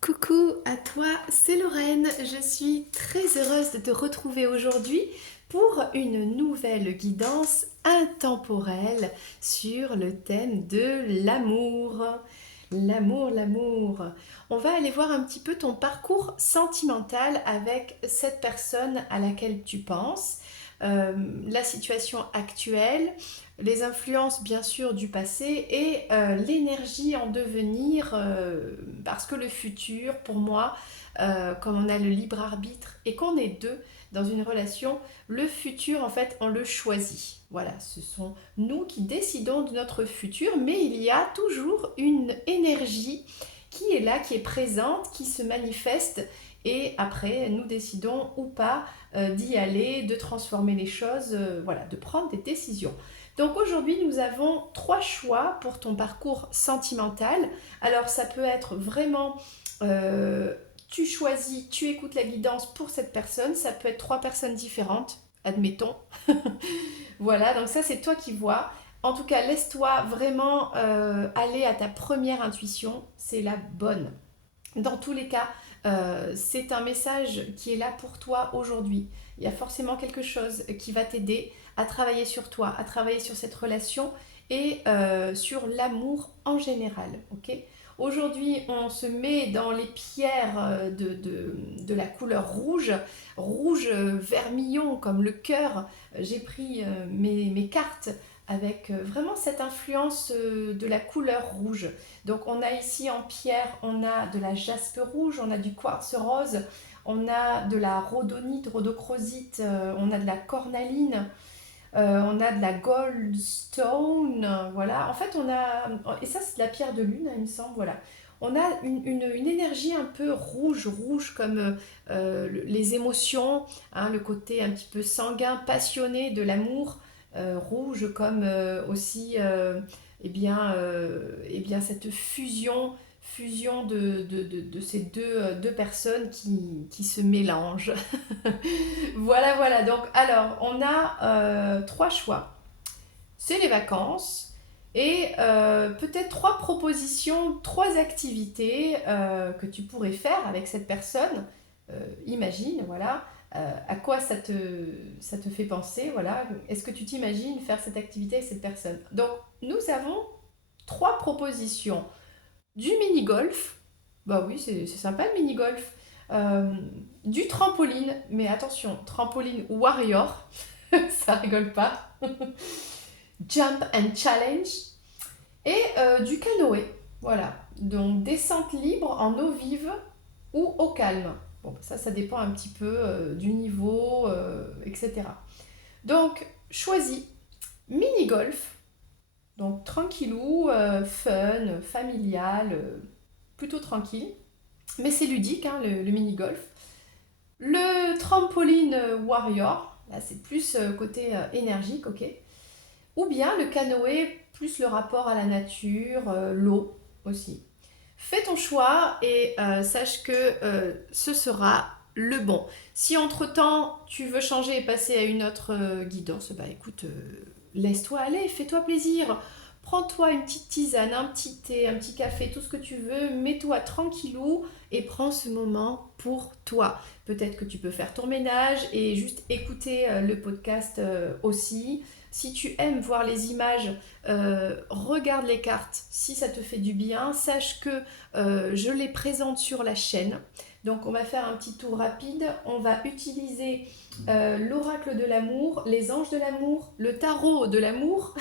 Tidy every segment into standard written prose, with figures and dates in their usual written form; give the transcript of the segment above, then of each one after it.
Coucou à toi, c'est Lorraine. Je suis très heureuse de te retrouver aujourd'hui pour une nouvelle guidance intemporelle sur le thème de l'amour. L'amour, l'amour. On va aller voir un petit peu ton parcours sentimental avec cette personne à laquelle tu penses, euh, la situation actuelle, les influences bien sûr du passé et l'énergie en devenir, parce que le futur, pour moi, comme on a le libre arbitre et qu'on est deux dans une relation, le futur en fait on le choisit. Voilà, ce sont nous qui décidons de notre futur, mais il y a toujours une énergie qui est là, qui est présente, qui se manifeste et après nous décidons ou pas d'y aller, de transformer les choses, voilà, de prendre des décisions. Donc aujourd'hui, nous avons trois choix pour ton parcours sentimental. Alors ça peut être vraiment, euh, tu choisis, tu écoutes la guidance pour cette personne. Ça peut être trois personnes différentes, admettons. Voilà, donc ça c'est toi qui vois. En tout cas, laisse-toi vraiment aller à ta première intuition. C'est la bonne. Dans tous les cas, c'est un message qui est là pour toi aujourd'hui. Il y a forcément quelque chose qui va t'aider à travailler sur toi, à travailler sur cette relation et sur l'amour en général. Ok. Aujourd'hui, on se met dans les pierres de la couleur rouge, rouge vermillon comme le cœur. J'ai pris mes cartes avec vraiment cette influence de la couleur rouge. Donc on a ici en pierre, on a de la jaspe rouge, on a du quartz rose, on a de la rhodonite, rhodochrosite, on a de la cornaline, on a de la goldstone, voilà. En fait, on a, et ça c'est de la pierre de lune, il me semble, voilà. On a une énergie un peu rouge, rouge comme les émotions, hein, le côté un petit peu sanguin, passionné de l'amour, rouge comme aussi cette fusion de ces deux personnes qui se mélangent. Voilà, voilà. Donc, alors, on a trois choix. C'est les vacances et peut-être trois propositions, trois activités que tu pourrais faire avec cette personne. Imagine, voilà, à quoi ça te fait penser, voilà. Est-ce que tu t'imagines faire cette activité avec cette personne? Donc, nous avons trois propositions. Du mini-golf, bah oui, c'est sympa le mini-golf. Euh, du trampoline, mais attention, trampoline warrior, ça rigole pas. Jump and challenge. Et du canoë, voilà. Donc descente libre en eau vive ou au calme. Bon, ça dépend un petit peu du niveau, etc. Donc, choisis mini-golf, donc tranquillou, fun, familial, plutôt tranquille. Mais c'est ludique, hein, le mini-golf. Le trampoline warrior, là c'est plus côté énergique, ok. Ou bien le canoë, plus le rapport à la nature, l'eau aussi. Fais ton choix et sache que ce sera le bon. Si entre-temps tu veux changer et passer à une autre guidance, bah écoute, laisse-toi aller, fais-toi plaisir. Prends-toi une petite tisane, un petit thé, un petit café, tout ce que tu veux, mets-toi tranquillou et prends ce moment pour toi. Peut-être que tu peux faire ton ménage et juste écouter le podcast aussi. Si tu aimes voir les images, regarde les cartes si ça te fait du bien. Sache que je les présente sur la chaîne. Donc on va faire un petit tour rapide. On va utiliser l'oracle de l'amour, les anges de l'amour, le tarot de l'amour.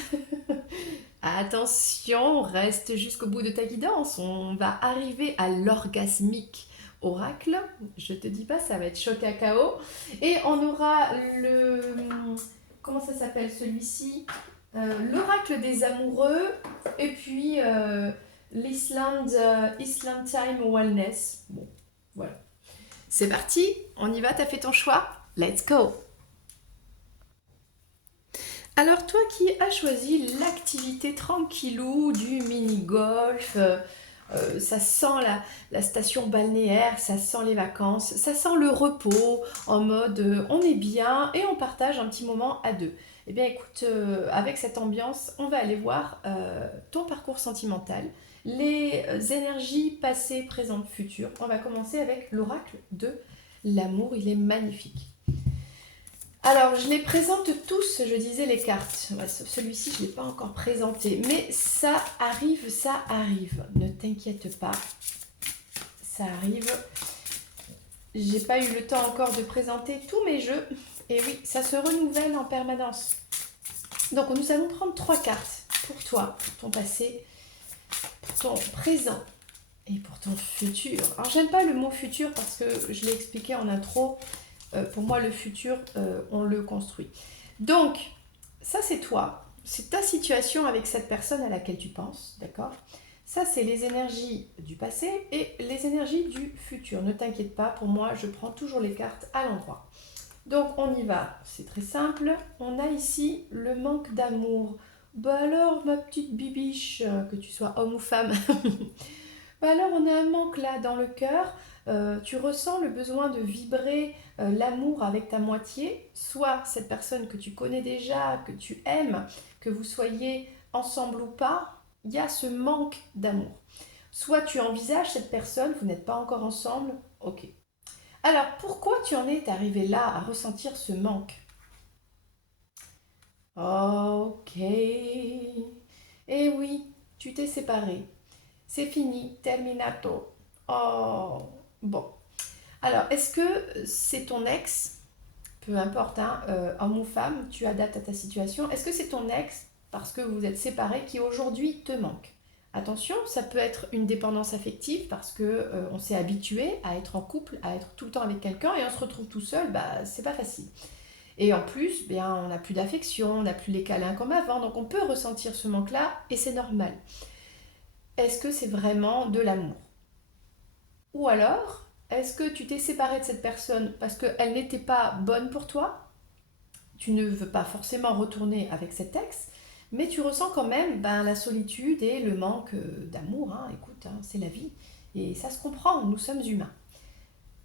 Attention, reste jusqu'au bout de ta guidance. On va arriver à l'orgasmique oracle. Je te dis pas, ça va être choc à KO. Et on aura le... Comment ça s'appelle celui-ci? L'oracle des amoureux. Et puis Island Time Wellness. Bon, voilà. C'est parti, on y va, t'as fait ton choix? Let's go! Alors toi qui as choisi l'activité tranquillou du mini-golf, ça sent la station balnéaire, ça sent les vacances, ça sent le repos, en mode on est bien et on partage un petit moment à deux. Eh bien écoute, avec cette ambiance, on va aller voir ton parcours sentimental. les énergies passées, présentes, futures. On va commencer avec l'oracle de l'amour. Il est magnifique. Alors, je les présente tous, je disais les cartes. Ouais, celui-ci, je ne l'ai pas encore présenté. Mais ça arrive, ça arrive. Ne t'inquiète pas. Ça arrive. J'ai pas eu le temps encore de présenter tous mes jeux. Et oui, ça se renouvelle en permanence. Donc, nous allons prendre 3 cartes pour toi, pour ton passé, pour ton présent et pour ton futur. Alors, j'aime pas le mot futur parce que je l'ai expliqué en intro. Pour moi, le futur, on le construit. Donc, ça, c'est toi. C'est ta situation avec cette personne à laquelle tu penses, d'accord? Ça, c'est les énergies du passé et les énergies du futur. Ne t'inquiète pas, pour moi, je prends toujours les cartes à l'endroit. Donc, on y va. C'est très simple. On a ici le manque d'amour. Bah alors, ma petite bibiche, que tu sois homme ou femme, bah alors, on a un manque là dans le cœur. Tu ressens le besoin de vibrer l'amour avec ta moitié, soit cette personne que tu connais déjà, que tu aimes, que vous soyez ensemble ou pas, il y a ce manque d'amour. Soit tu envisages cette personne, vous n'êtes pas encore ensemble, ok. Alors, pourquoi tu en es arrivé là à ressentir ce manque? Ok. Eh oui, tu t'es séparé. C'est fini, terminato. Oh, bon. Alors, est-ce que c'est ton ex, peu importe, hein, homme ou femme, tu adaptes à ta situation, est-ce que c'est ton ex, parce que vous êtes séparés, qui aujourd'hui te manque? Attention, ça peut être une dépendance affective parce que on s'est habitué à être en couple, à être tout le temps avec quelqu'un et on se retrouve tout seul, bah c'est pas facile. Et en plus, bien, on n'a plus d'affection, on n'a plus les câlins comme avant, donc on peut ressentir ce manque-là et c'est normal. Est-ce que c'est vraiment de l'amour? Ou alors, est-ce que tu t'es séparé de cette personne parce qu'elle n'était pas bonne pour toi? Tu ne veux pas forcément retourner avec cet ex, mais tu ressens quand même la solitude et le manque d'amour. Hein. Écoute, hein, c'est la vie. Et ça se comprend, nous sommes humains.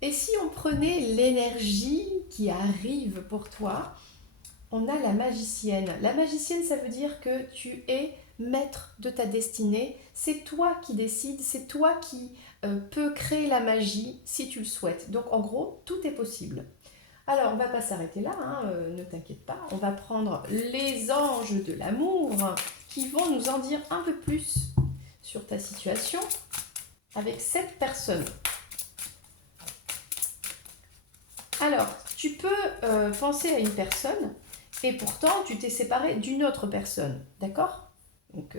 Et si on prenait l'énergie qui arrive pour toi, on a la magicienne. La magicienne, ça veut dire que tu es maître de ta destinée. C'est toi qui décides, c'est toi qui peux créer la magie si tu le souhaites. Donc en gros, tout est possible. Alors, on ne va pas s'arrêter là, hein, ne t'inquiète pas. On va prendre les anges de l'amour qui vont nous en dire un peu plus sur ta situation avec cette personne. Alors, tu peux penser à une personne et pourtant tu t'es séparé d'une autre personne, d'accord? Donc,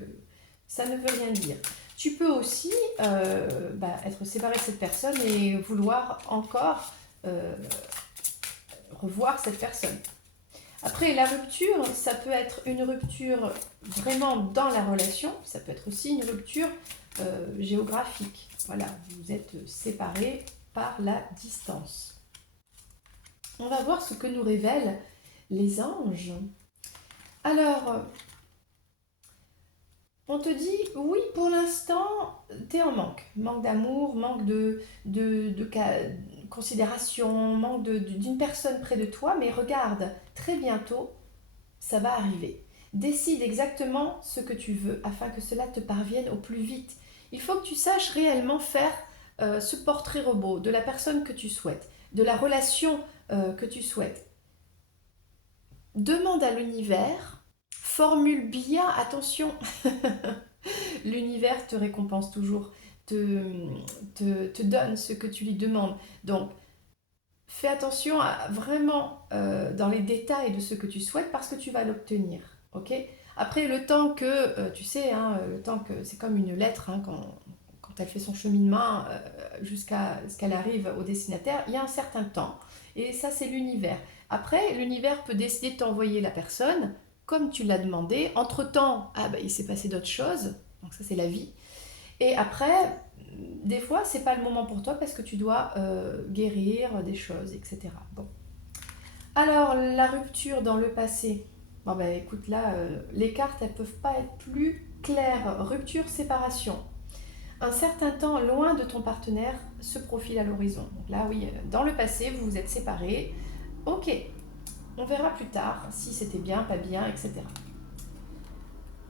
ça ne veut rien dire. Tu peux aussi être séparé de cette personne et vouloir encore revoir cette personne. Après, la rupture, ça peut être une rupture vraiment dans la relation, ça peut être aussi une rupture géographique. Voilà, vous êtes séparés par la distance. On va voir ce que nous révèlent les anges. Alors, on te dit, oui, pour l'instant, tu es en manque. Manque d'amour, manque de considération, manque d'une personne près de toi, mais regarde, très bientôt, ça va arriver. Décide exactement ce que tu veux afin que cela te parvienne au plus vite. Il faut que tu saches réellement faire ce portrait robot de la personne que tu souhaites, de la relation que tu souhaites. Demande à l'univers, formule bien, attention, l'univers te récompense toujours, te donne ce que tu lui demandes. Donc, fais attention vraiment dans les détails de ce que tu souhaites parce que tu vas l'obtenir. Ok? Après, le temps que, tu sais, hein, le temps que c'est comme une lettre, hein, quand elle fait son cheminement jusqu'à ce qu'elle arrive au destinataire, il y a un certain temps. Et ça, c'est l'univers. Après, l'univers peut décider de t'envoyer la personne comme tu l'as demandé. Entre-temps, il s'est passé d'autres choses. Donc ça, c'est la vie. Et après, des fois, c'est pas le moment pour toi parce que tu dois guérir des choses, etc. Bon. Alors, la rupture dans le passé. Bon, écoute, là, les cartes, elles peuvent pas être plus claires. Rupture, séparation. Un certain temps loin de ton partenaire se profile à l'horizon. Donc là, oui, dans le passé, vous vous êtes séparés. Ok, on verra plus tard si c'était bien, pas bien, etc.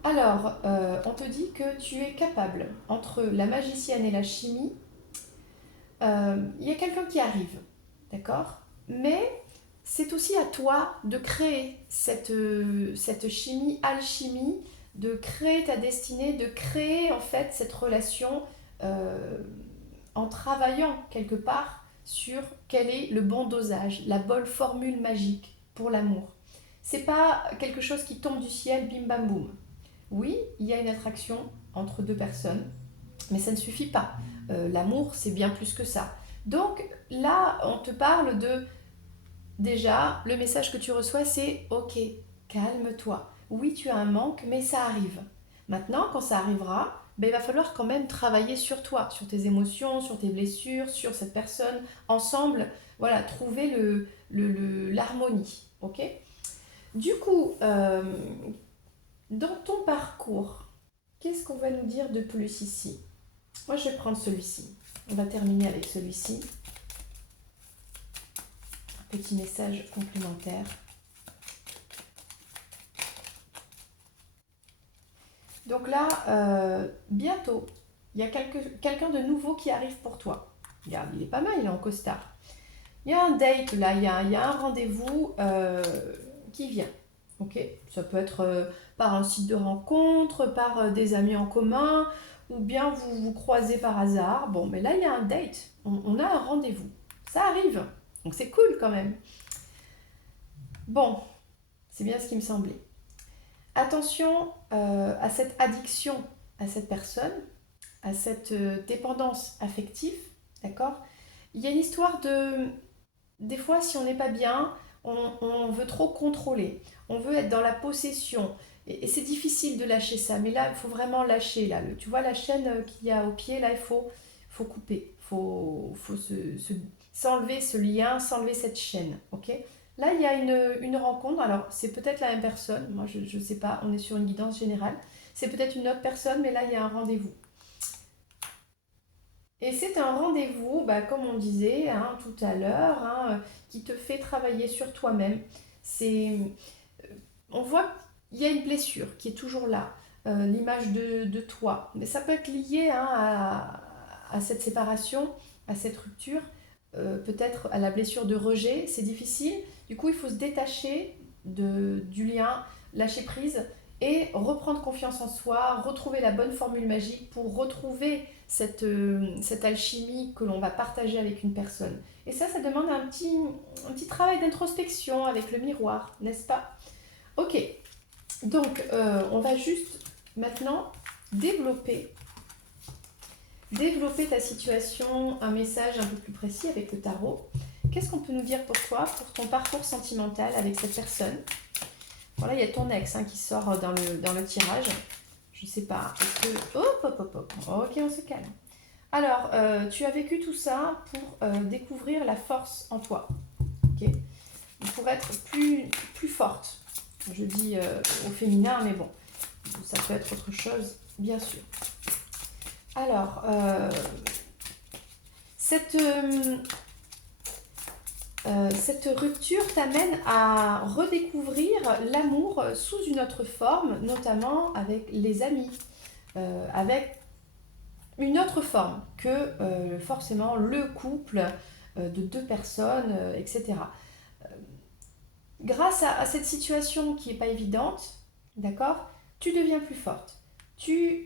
Alors, on te dit que tu es capable, entre la magicienne et la chimie, il y a quelqu'un qui arrive, d'accord? Mais c'est aussi à toi de créer cette chimie, alchimie, de créer ta destinée, de créer en fait cette relation euh, en travaillant quelque part sur quel est le bon dosage, la bonne formule magique pour l'amour. C'est pas quelque chose qui tombe du ciel, bim bam boum. Oui, il y a une attraction entre deux personnes, mais ça ne suffit pas. L'amour, c'est bien plus que ça. Donc là, on te parle de, déjà, le message que tu reçois, c'est ok, calme-toi. Oui, tu as un manque, mais ça arrive. Maintenant, quand ça arrivera, ben, il va falloir quand même travailler sur toi, sur tes émotions, sur tes blessures, sur cette personne, ensemble, voilà, trouver l'harmonie. Ok. Du coup, dans ton parcours, qu'est-ce qu'on va nous dire de plus ici? Moi, je vais prendre celui-ci. On va terminer avec celui-ci. Un petit message complémentaire. Donc là, bientôt, il y a quelqu'un de nouveau qui arrive pour toi. Regarde, il est pas mal, il est en costard. Il y a un date là, il y a un rendez-vous qui vient. Ok, ça peut être par un site de rencontre, par des amis en commun, ou bien vous vous croisez par hasard. Bon, mais là, il y a un date, on a un rendez-vous. Ça arrive, donc c'est cool quand même. Bon, c'est bien ce qui me semblait. Attention à cette addiction à cette personne, à cette dépendance affective, d'accord? Il y a une histoire de... Des fois, si on n'est pas bien, on veut trop contrôler, on veut être dans la possession. Et c'est difficile de lâcher ça, mais là, il faut vraiment lâcher. Là. Tu vois la chaîne qu'il y a au pied, là, faut couper, faut s'enlever ce lien, s'enlever cette chaîne, ok? Là, il y a une rencontre, alors c'est peut-être la même personne, moi je ne sais pas, on est sur une guidance générale. C'est peut-être une autre personne, mais là, il y a un rendez-vous. Et c'est un rendez-vous, bah, comme on disait hein, tout à l'heure, hein, qui te fait travailler sur toi-même. C'est, on voit qu'il y a une blessure qui est toujours là, l'image de toi. Mais ça peut être lié hein, à cette séparation, à cette rupture, peut-être à la blessure de rejet. C'est difficile. Du coup, il faut se détacher du lien, lâcher prise et reprendre confiance en soi, retrouver la bonne formule magique pour retrouver cette alchimie que l'on va partager avec une personne. Et ça demande un petit travail d'introspection avec le miroir, n'est-ce pas? Ok, donc on va juste maintenant développer, développer ta situation, un message un peu plus précis avec le tarot. Qu'est-ce qu'on peut nous dire pour toi, pour ton parcours sentimental avec cette personne? Voilà, il y a ton ex hein, qui sort dans le tirage. Je sais pas, est-ce que... Hop, hop, hop, hop. Ok, on se calme. Alors, tu as vécu tout ça pour découvrir la force en toi. Ok, pour être plus forte. Je dis au féminin, mais bon, ça peut être autre chose, bien sûr. Alors, cette rupture t'amène à redécouvrir l'amour sous une autre forme, notamment avec les amis, avec une autre forme que forcément le couple de deux personnes, etc. Grâce à cette situation qui n'est pas évidente, d'accord, tu deviens plus forte. Tu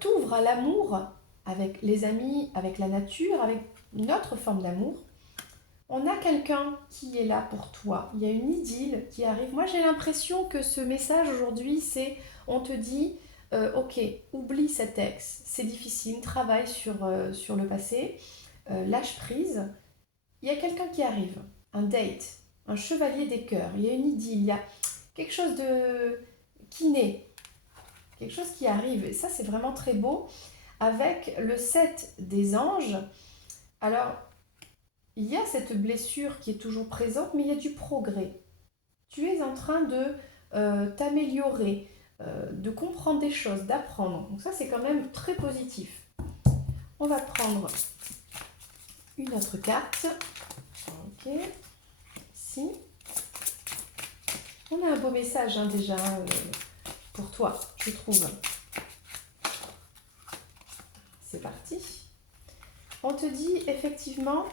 t'ouvres à l'amour avec les amis, avec la nature, avec une autre forme d'amour. On a quelqu'un qui est là pour toi. Il y a une idylle qui arrive. Moi, j'ai l'impression que ce message aujourd'hui, c'est on te dit ok, oublie cet ex, c'est difficile, travaille sur le passé, lâche prise. Il y a quelqu'un qui arrive, un date, un chevalier des cœurs. Il y a une idylle, il y a quelque chose de qui naît, quelque chose qui arrive. Et ça, c'est vraiment très beau. Avec le 7 des anges, alors il y a cette blessure qui est toujours présente, mais il y a du progrès. Tu es en train de t'améliorer, de comprendre des choses, d'apprendre. Donc ça, c'est quand même très positif. On va prendre une autre carte. Ok, ici. On a un beau message hein, déjà pour toi, je trouve. C'est parti. On te dit effectivement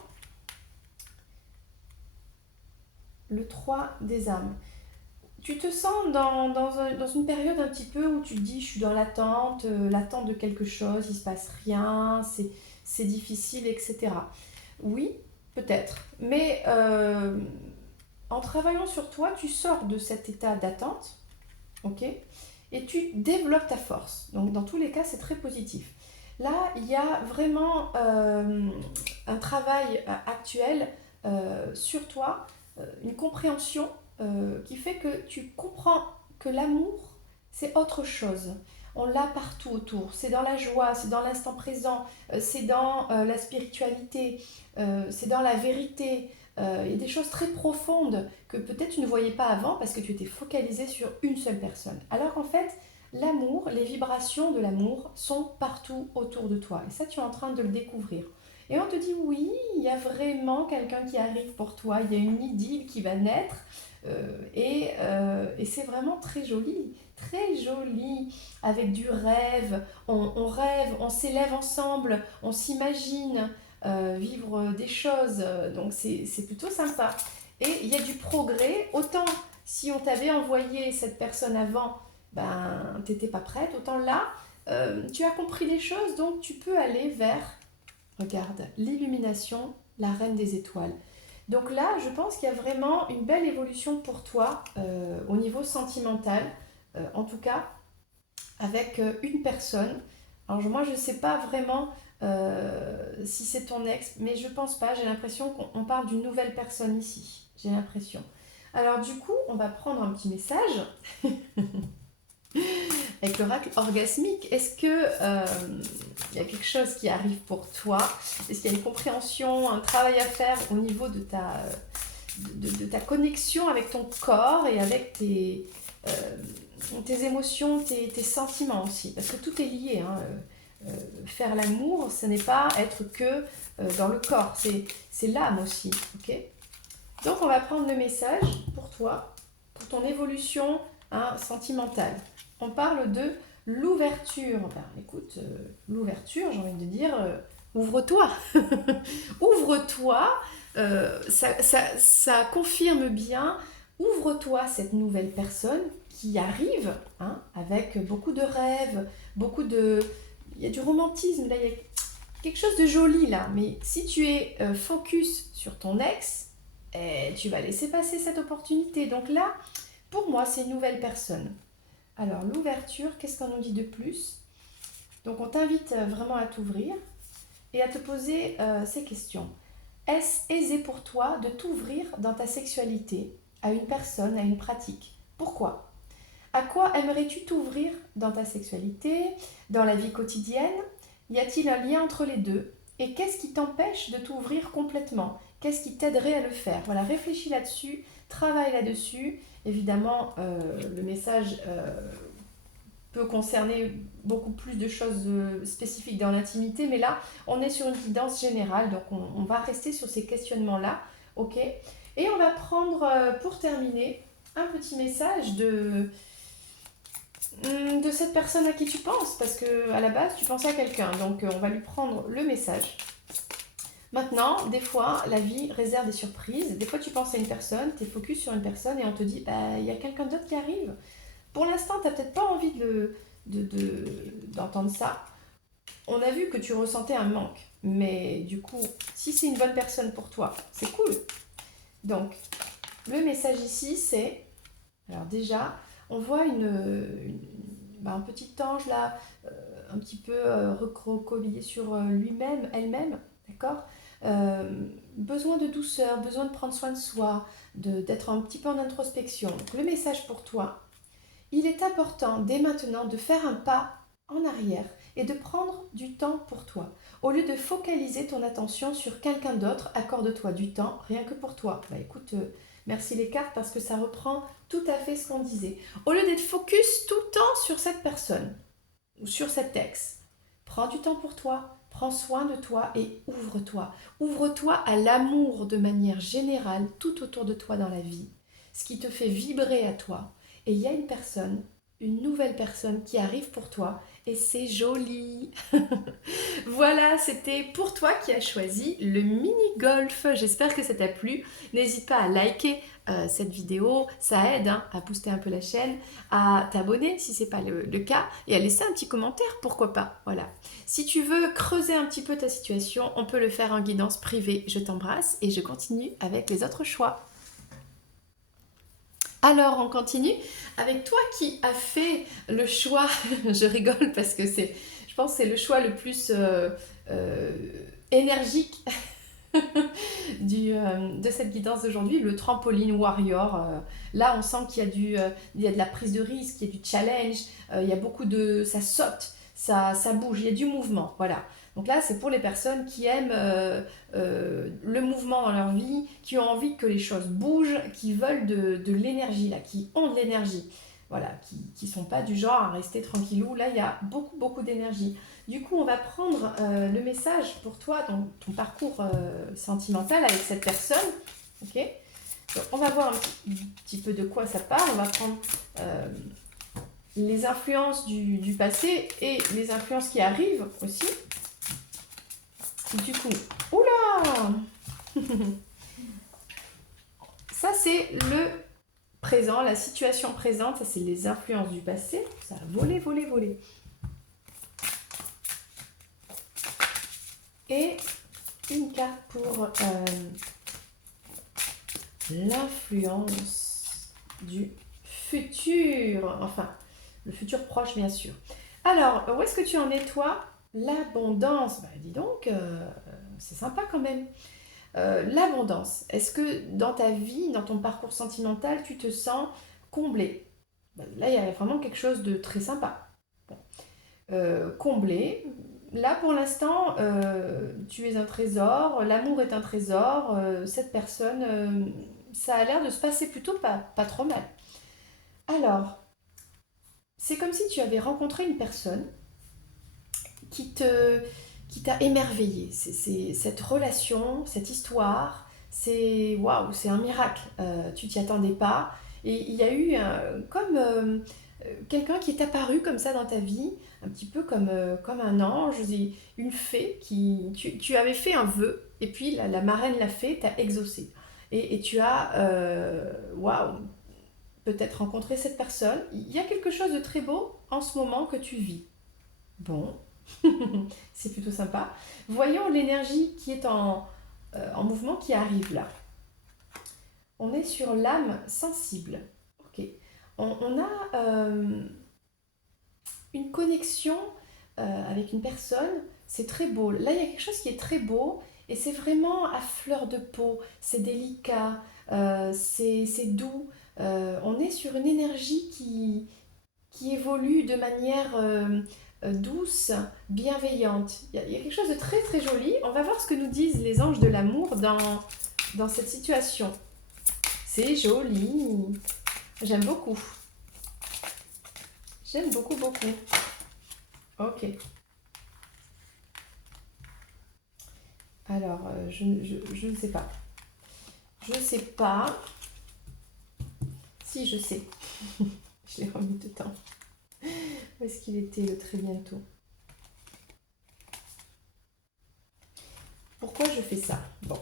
le 3 des âmes. Tu te sens dans une période un petit peu où tu te dis je suis dans l'attente, l'attente de quelque chose, il ne se passe rien, c'est difficile, etc. Oui, peut-être. Mais en travaillant sur toi, tu sors de cet état d'attente, ok? Et tu développes ta force. Donc dans tous les cas, c'est très positif. Là, il y a vraiment un travail actuel sur toi, une compréhension qui fait que tu comprends que l'amour, c'est autre chose. On l'a partout autour. C'est dans la joie, c'est dans l'instant présent, c'est dans la spiritualité, c'est dans la vérité. Il y a des choses très profondes que peut-être tu ne voyais pas avant parce que tu étais focalisé sur une seule personne. Alors qu'en fait, l'amour, les vibrations de l'amour sont partout autour de toi. Et ça, tu es en train de le découvrir. Et on te dit oui, il y a vraiment quelqu'un qui arrive pour toi, il y a une idylle qui va naître. Et c'est vraiment très joli, avec du rêve. On rêve, on s'élève ensemble, on s'imagine vivre des choses. Donc c'est plutôt sympa. Et il y a du progrès. Autant si on t'avait envoyé cette personne avant, ben t'étais pas prête. Autant là, tu as compris des choses, donc tu peux aller vers, regarde, l'illumination, la reine des étoiles. Donc là, je pense qu'il y a vraiment une belle évolution pour toi au niveau sentimental, en tout cas avec une personne. Alors moi, je ne sais pas vraiment si c'est ton ex, mais je pense pas. J'ai l'impression qu'on parle d'une nouvelle personne ici. J'ai l'impression. Alors du coup, on va prendre un petit message avec l'oracle orgasmique. Est-ce que il y a quelque chose qui arrive pour toi? Est-ce qu'il y a une compréhension, un travail à faire au niveau de ta connexion avec ton corps et avec tes émotions, tes sentiments aussi? Parce que tout est lié, hein. Faire l'amour, ce n'est pas être que dans le corps, c'est l'âme aussi. Ok. Donc on va prendre le message pour toi, pour ton évolution sentimentale. On parle de l'ouverture. Ben, écoute, l'ouverture, j'ai envie de dire, ouvre-toi. Ouvre-toi, ça confirme bien, ouvre-toi cette nouvelle personne qui arrive avec beaucoup de rêves, il y a du romantisme, là, il y a quelque chose de joli là, mais si tu es focus sur ton ex, tu vas laisser passer cette opportunité. Donc là, pour moi, c'est une nouvelle personne. Alors, l'ouverture, qu'est-ce qu'on nous dit de plus? Donc, on t'invite vraiment à t'ouvrir et à te poser ces questions. Est-ce aisé pour toi de t'ouvrir dans ta sexualité à une personne, à une pratique? Pourquoi? À quoi aimerais-tu t'ouvrir dans ta sexualité, dans la vie quotidienne? Y a-t-il un lien entre les deux? Et qu'est-ce qui t'empêche de t'ouvrir complètement? Qu'est-ce qui t'aiderait à le faire? Voilà, réfléchis là-dessus, travaille là-dessus. Évidemment, le message peut concerner beaucoup plus de choses spécifiques dans l'intimité, mais là, on est sur une guidance générale, donc on va rester sur ces questionnements-là, ok? Et on va prendre, pour terminer, un petit message de cette personne à qui tu penses, parce que à la base, tu pensais à quelqu'un, donc on va lui prendre le message. Maintenant, des fois, la vie réserve des surprises. Des fois, tu penses à une personne, tu es focus sur une personne et on te dit, bah, il y a quelqu'un d'autre qui arrive. Pour l'instant, tu n'as peut-être pas envie d'entendre ça. On a vu que tu ressentais un manque. Mais du coup, si c'est une bonne personne pour toi, c'est cool. Donc, le message ici, c'est... Alors déjà, on voit un petit ange là, un petit peu recroquevillé sur lui-même, elle-même, d'accord? Besoin de douceur, besoin de prendre soin de soi, d'être un petit peu en introspection. Donc, le message pour toi, il est important dès maintenant de faire un pas en arrière et de prendre du temps pour toi. Au lieu de focaliser ton attention sur quelqu'un d'autre, accorde-toi du temps rien que pour toi. Bah écoute, merci les cartes parce que ça reprend tout à fait ce qu'on disait. Au lieu d'être focus tout le temps sur cette personne ou sur cet ex, prends du temps pour toi, prends soin de toi et ouvre-toi. Ouvre-toi à l'amour de manière générale tout autour de toi dans la vie. Ce qui te fait vibrer à toi. Et il y a une personne une nouvelle personne qui arrive pour toi et c'est joli. Voilà, c'était pour toi qui as choisi le mini-golf. J'espère que ça t'a plu. N'hésite pas à liker cette vidéo, ça aide hein, à booster un peu la chaîne, à t'abonner si ce n'est pas le cas et à laisser un petit commentaire, pourquoi pas. Voilà. Si tu veux creuser un petit peu ta situation, on peut le faire en guidance privée. Je t'embrasse et je continue avec les autres choix. Alors, on continue avec toi qui as fait le choix, je rigole parce que je pense que c'est le choix le plus euh, énergique de cette guidance d'aujourd'hui, le trampoline warrior. Là, on sent qu'il y a il y a de la prise de risque, il y a du challenge, il y a beaucoup ça saute, ça bouge, il y a du mouvement. Voilà. Donc là, c'est pour les personnes qui aiment le mouvement dans leur vie, qui ont envie que les choses bougent, qui veulent de l'énergie, là, qui ont de l'énergie. Voilà, qui ne sont pas du genre à rester tranquillou. Là, il y a beaucoup, beaucoup d'énergie. Du coup, on va prendre le message pour toi dans ton parcours sentimental avec cette personne. Ok. Donc, on va voir un petit peu de quoi ça parle. On va prendre les influences du passé et les influences qui arrivent aussi. Du coup, oula ça c'est le présent, la situation présente. Ça c'est les influences du passé. Ça a volé, volé, volé. Et une carte pour l'influence du futur, enfin le futur proche bien sûr. Alors, où est-ce que tu en es toi? L'abondance, bah dis donc, c'est sympa quand même. L'abondance, est-ce que dans ta vie, dans ton parcours sentimental, tu te sens comblé? Là, il y a vraiment quelque chose de très sympa. Bon. Comblé. Là, pour l'instant, tu es un trésor, l'amour est un trésor, cette personne, ça a l'air de se passer plutôt pas trop mal. Alors, c'est comme si tu avais rencontré une personne qui te, qui t'a émerveillé. Cette relation, cette histoire, c'est waouh, c'est un miracle. Tu t'y attendais pas. Et il y a eu comme quelqu'un qui est apparu comme ça dans ta vie, un petit peu comme un ange, une fée tu avais fait un vœu et puis la marraine l'a fait, t'a exaucé. Et tu as, waouh, peut-être rencontré cette personne. Il y a quelque chose de très beau en ce moment que tu vis. Bon, c'est plutôt sympa. Voyons l'énergie qui est en mouvement qui arrive là. On est sur l'âme sensible. Ok. On a une connexion avec une personne. C'est très beau. Là, il y a quelque chose qui est très beau et c'est vraiment à fleur de peau. C'est délicat, c'est doux. On est sur une énergie qui évolue de manière douce, bienveillante. Il y a quelque chose de très très joli. On va voir ce que nous disent les anges de l'amour dans cette situation. C'est joli. J'aime beaucoup. J'aime beaucoup, beaucoup. Ok. Alors, je ne sais pas. Je ne sais pas. Si, je sais. Je l'ai remis dedans. Où est-ce qu'il était le très bientôt? Pourquoi je fais ça? Bon,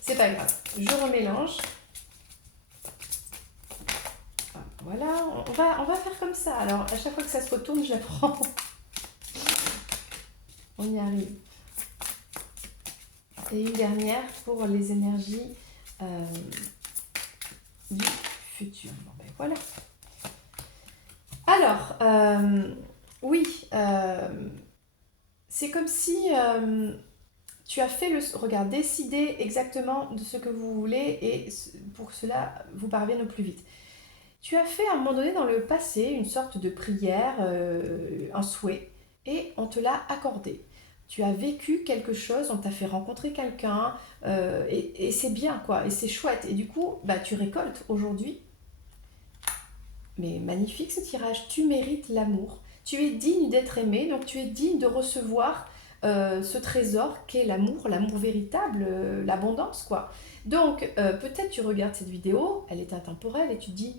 c'est pas grave. Je remélange. Ah, voilà, on va faire comme ça. Alors, à chaque fois que ça se retourne, je la prends. On y arrive. Et une dernière pour les énergies du futur. Bon, ben voilà. Alors, oui, c'est comme si tu as fait regarde, décider exactement de ce que vous voulez et pour que cela vous parvienne au plus vite. Tu as fait à un moment donné dans le passé une sorte de prière, un souhait, et on te l'a accordé. Tu as vécu quelque chose, on t'a fait rencontrer quelqu'un, et c'est bien quoi, et c'est chouette. Et du coup, bah, tu récoltes aujourd'hui. Mais magnifique ce tirage, tu mérites l'amour. Tu es digne d'être aimé, donc tu es digne de recevoir ce trésor qu'est l'amour véritable, l'abondance quoi. Donc peut-être tu regardes cette vidéo, elle est intemporelle et tu te dis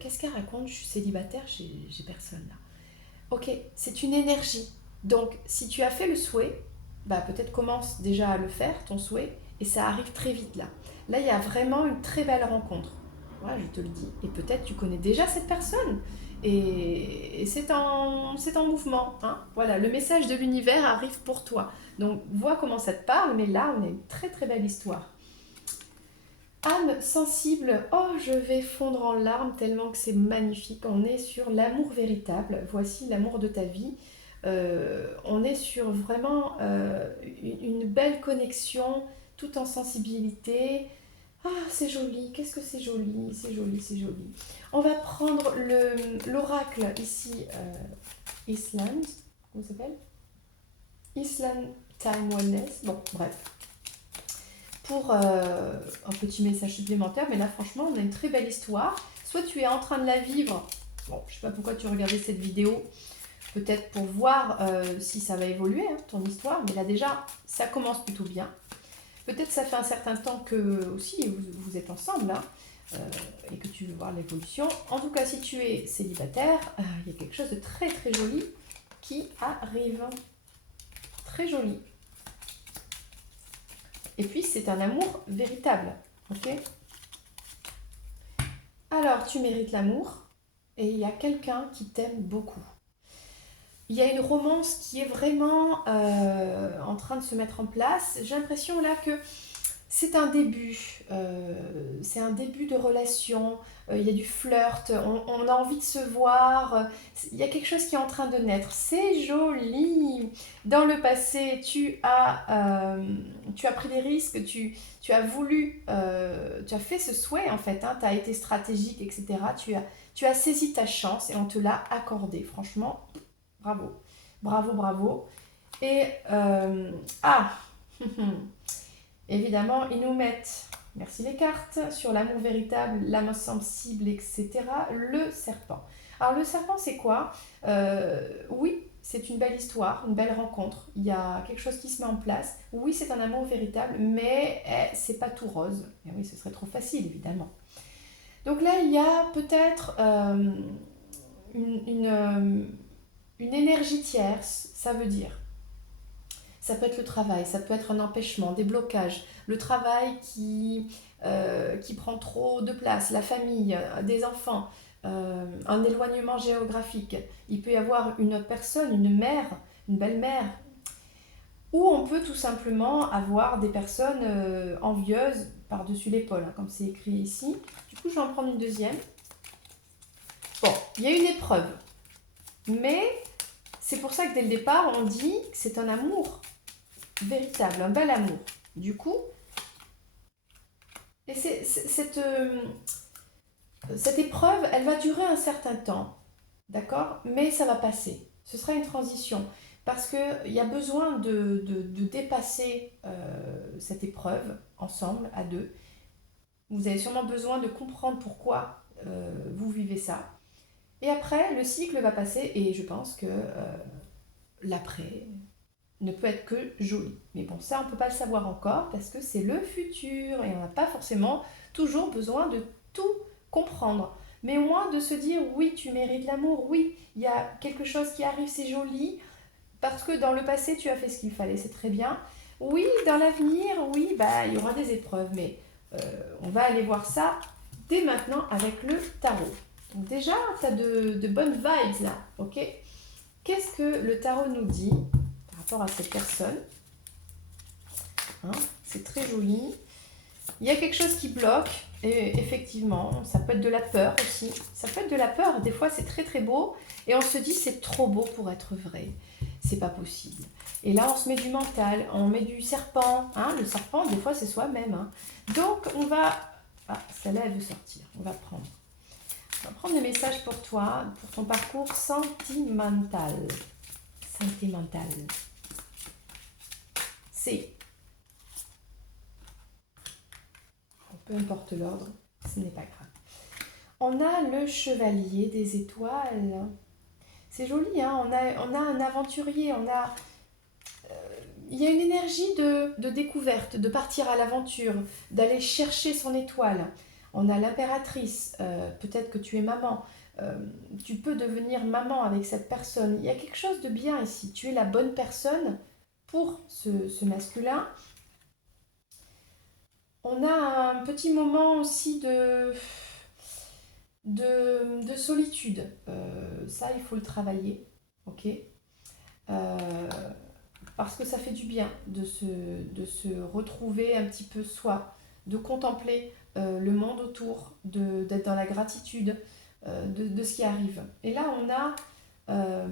Qu'est-ce qu'elle raconte? Je suis célibataire, j'ai personne là. Ok, c'est une énergie. Donc, si tu as fait le souhait, bah, peut-être commence déjà à le faire, ton souhait, et ça arrive très vite là. Là, il y a vraiment une très belle rencontre. Ouais, je te le dis. Et peut-être tu connais déjà cette personne. Et c'est en mouvement. Hein. Voilà, le message de l'univers arrive pour toi. Donc, vois comment ça te parle, mais là, on a une très très belle histoire. Âme sensible, oh je vais fondre en larmes tellement que c'est magnifique. On est sur l'amour véritable, voici l'amour de ta vie. On est sur vraiment une belle connexion, tout en sensibilité. Ah c'est joli, qu'est-ce que c'est joli, c'est joli, c'est joli. On va prendre l'oracle ici, Island, comment ça s'appelle? Island Time Wellness, bon bref pour un petit message supplémentaire. Mais là, franchement, on a une très belle histoire. Soit tu es en train de la vivre. Bon, je ne sais pas pourquoi tu regardais cette vidéo. Peut-être pour voir si ça va évoluer, hein, ton histoire. Mais là, déjà, ça commence plutôt bien. Peut-être ça fait un certain temps que aussi vous êtes ensemble là, et que tu veux voir l'évolution. En tout cas, si tu es célibataire, il y a quelque chose de très très joli qui arrive. Très joli. Et puis, c'est un amour véritable. Ok? Alors, tu mérites l'amour et il y a quelqu'un qui t'aime beaucoup. Il y a une romance qui est vraiment en train de se mettre en place. J'ai l'impression là que c'est un début de relation, il y a du flirt, on a envie de se voir, il y a quelque chose qui est en train de naître, c'est joli. Dans le passé, tu as pris des risques, tu as voulu, tu as fait ce souhait en fait, hein, tu as été stratégique, etc. Tu as saisi ta chance et on te l'a accordé, franchement, bravo, bravo, bravo. Et, ah évidemment, ils nous mettent, merci les cartes, sur l'amour véritable, l'âme sensible, etc. Le serpent. Alors le serpent, c'est quoi? Oui, c'est une belle histoire, une belle rencontre. Il y a quelque chose qui se met en place. Oui, c'est un amour véritable, mais c'est pas tout rose. Et oui, ce serait trop facile, évidemment. Donc là, il y a peut-être une énergie tierce, ça veut dire. Ça peut être le travail, ça peut être un empêchement, des blocages, le travail qui prend trop de place, la famille, des enfants, un éloignement géographique. Il peut y avoir une autre personne, une mère, une belle-mère, ou on peut tout simplement avoir des personnes envieuses par-dessus l'épaule, hein, comme c'est écrit ici. Du coup, je vais en prendre une deuxième. Bon, il y a une épreuve, mais c'est pour ça que dès le départ, on dit que c'est un amour véritable, un bel amour. Du coup, et cette épreuve, elle va durer un certain temps, d'accord? Mais ça va passer. Ce sera une transition. Parce qu'il y a besoin de dépasser cette épreuve ensemble, à deux. Vous avez sûrement besoin de comprendre pourquoi vous vivez ça. Et après, le cycle va passer et je pense que l'après ne peut être que joli. Mais bon, ça, on ne peut pas le savoir encore parce que c'est le futur et on n'a pas forcément toujours besoin de tout comprendre. Mais au moins de se dire, oui, tu mérites l'amour, oui, il y a quelque chose qui arrive, c'est joli, parce que dans le passé, tu as fait ce qu'il fallait, c'est très bien. Oui, dans l'avenir, oui, bah, il y aura des épreuves, mais on va aller voir ça dès maintenant avec le tarot. Donc déjà, tu as de bonnes vibes là, ok? Qu'est-ce que le tarot nous dit par rapport à cette personne? Hein, c'est très joli. Il y a quelque chose qui bloque, et effectivement, ça peut être de la peur aussi. Ça peut être de la peur, des fois c'est très très beau, et on se dit c'est trop beau pour être vrai. C'est pas possible. Et là, on se met du mental, on met du serpent. Hein, le serpent, des fois, c'est soi-même. Hein. Donc, on va... Ah, celle-là, elle veut sortir. On va prendre. On va prendre des messages pour toi, pour ton parcours sentimental. Sentimental. C'est... Peu importe l'ordre, ce n'est pas grave. On a le chevalier des étoiles. C'est joli, hein, on a un aventurier, il y a une énergie de découverte, de partir à l'aventure, d'aller chercher son étoile. On a l'impératrice, peut-être que tu es maman. Tu peux devenir maman avec cette personne. Il y a quelque chose de bien ici. Tu es la bonne personne pour ce masculin. On a un petit moment aussi de solitude. Ça, il faut le travailler. Ok. Parce que ça fait du bien de se retrouver un petit peu soi, de contempler le monde autour, d'être dans la gratitude de ce qui arrive. Et là, euh,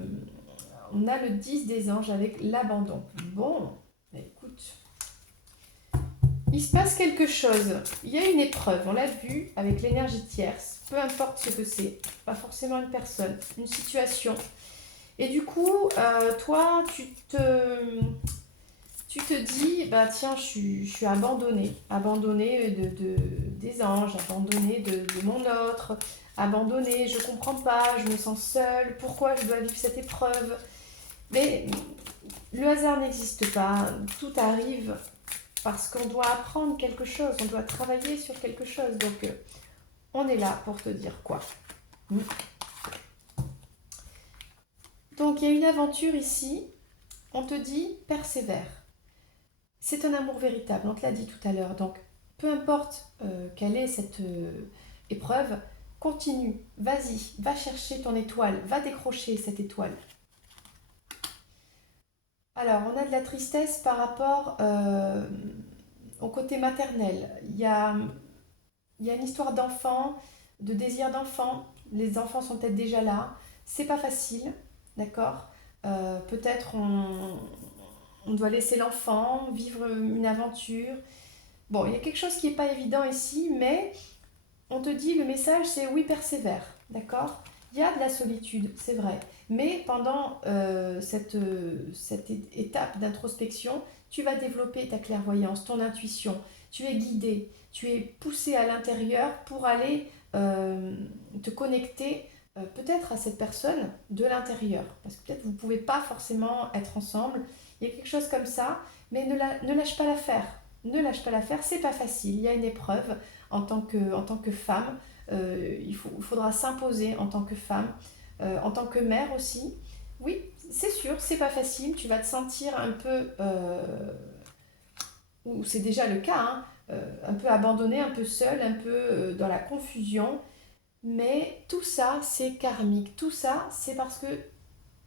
on a le 10 des anges avec l'abandon. Bon, écoute, il se passe quelque chose. Il y a une épreuve, on l'a vu avec l'énergie tierce, peu importe ce que c'est, pas forcément une personne, une situation. Et du coup, toi, tu te dis, bah tiens, je suis abandonnée, abandonnée des anges, abandonnée de mon autre, abandonnée, je comprends pas, je me sens seule, pourquoi je dois vivre cette épreuve? Mais le hasard n'existe pas, tout arrive parce qu'on doit apprendre quelque chose, on doit travailler sur quelque chose. Donc, on est là pour te dire quoi. Donc, il y a une aventure ici, on te dit persévère. C'est un amour véritable, on te l'a dit tout à l'heure. Donc, peu importe quelle est cette épreuve, continue, vas-y, va chercher ton étoile, va décrocher cette étoile. Alors, on a de la tristesse par rapport au côté maternel. Il y a une histoire d'enfant, de désir d'enfant. Les enfants sont peut-être déjà là. C'est pas facile, d'accord. Peut-être on doit laisser l'enfant vivre une aventure. Bon, il y a quelque chose qui n'est pas évident ici, mais on te dit le message c'est oui, persévère, d'accord. Il y a de la solitude, c'est vrai. Mais pendant cette étape d'introspection, tu vas développer ta clairvoyance, ton intuition. Tu es guidé, tu es poussé à l'intérieur pour aller te connecter peut-être à cette personne de l'intérieur. Parce que peut-être vous ne pouvez pas forcément être ensemble. Il y a quelque chose comme ça, mais ne lâche pas l'affaire. Ne lâche pas l'affaire, c'est pas facile. Il y a une épreuve en tant que femme. Il faudra s'imposer en tant que femme, en tant que mère aussi. Oui, c'est sûr, c'est pas facile. Tu vas te sentir un peu, ou c'est déjà le cas, hein, un peu abandonnée, un peu seule, un peu dans la confusion. Mais tout ça, c'est karmique. Tout ça, c'est parce que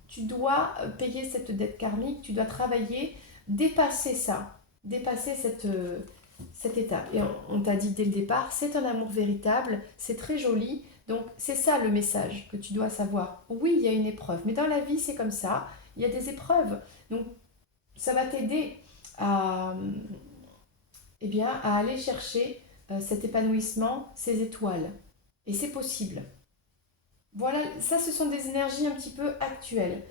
tu dois payer cette dette karmique, tu dois travailler, dépasser ça, dépasser cet état. Et on t'a dit dès le départ, c'est un amour véritable, c'est très joli. Donc c'est ça le message que tu dois savoir. Oui, il y a une épreuve, mais dans la vie, c'est comme ça. Il y a des épreuves. Donc ça va t'aider à, eh bien, à aller chercher cet épanouissement, ces étoiles. Et c'est possible. Voilà, ça ce sont des énergies un petit peu actuelles.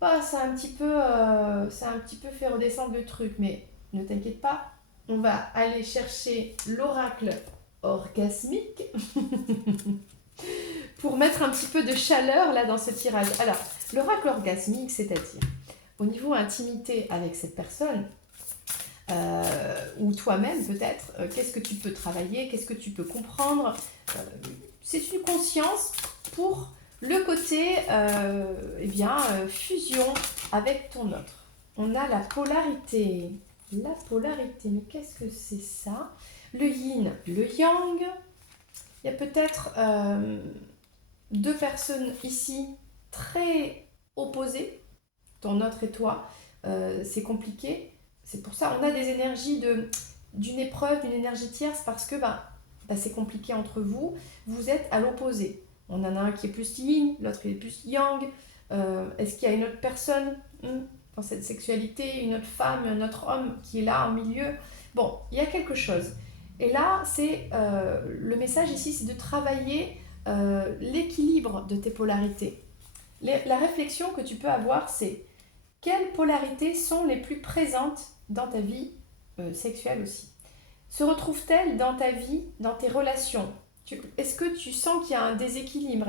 Bah, ça a un petit peu fait redescendre le truc, mais ne t'inquiète pas, on va aller chercher l'oracle orgasmique pour mettre un petit peu de chaleur là dans ce tirage. Alors, l'oracle orgasmique, c'est-à-dire au niveau intimité avec cette personne, ou toi-même peut-être, qu'est-ce que tu peux travailler, qu'est-ce que tu peux comprendre. C'est une conscience pour le côté fusion avec ton autre. On a la polarité. La polarité, mais qu'est-ce que c'est ça? Le yin, le yang. Il y a peut-être deux personnes ici très opposées, ton autre et toi. C'est compliqué. C'est pour ça on a des énergies d'une épreuve, d'une énergie tierce, parce que c'est compliqué entre vous. Vous êtes à l'opposé. On en a un qui est plus yin, l'autre qui est plus yang. Est-ce qu'il y a une autre personne dans cette sexualité, une autre femme, un autre homme qui est là au milieu? Bon, il y a quelque chose. Et là, le message ici, c'est de travailler l'équilibre de tes polarités. La réflexion que tu peux avoir, c'est quelles polarités sont les plus présentes dans ta vie sexuelle aussi? Se retrouvent-elles dans ta vie, dans tes relations? Est-ce que tu sens qu'il y a un déséquilibre?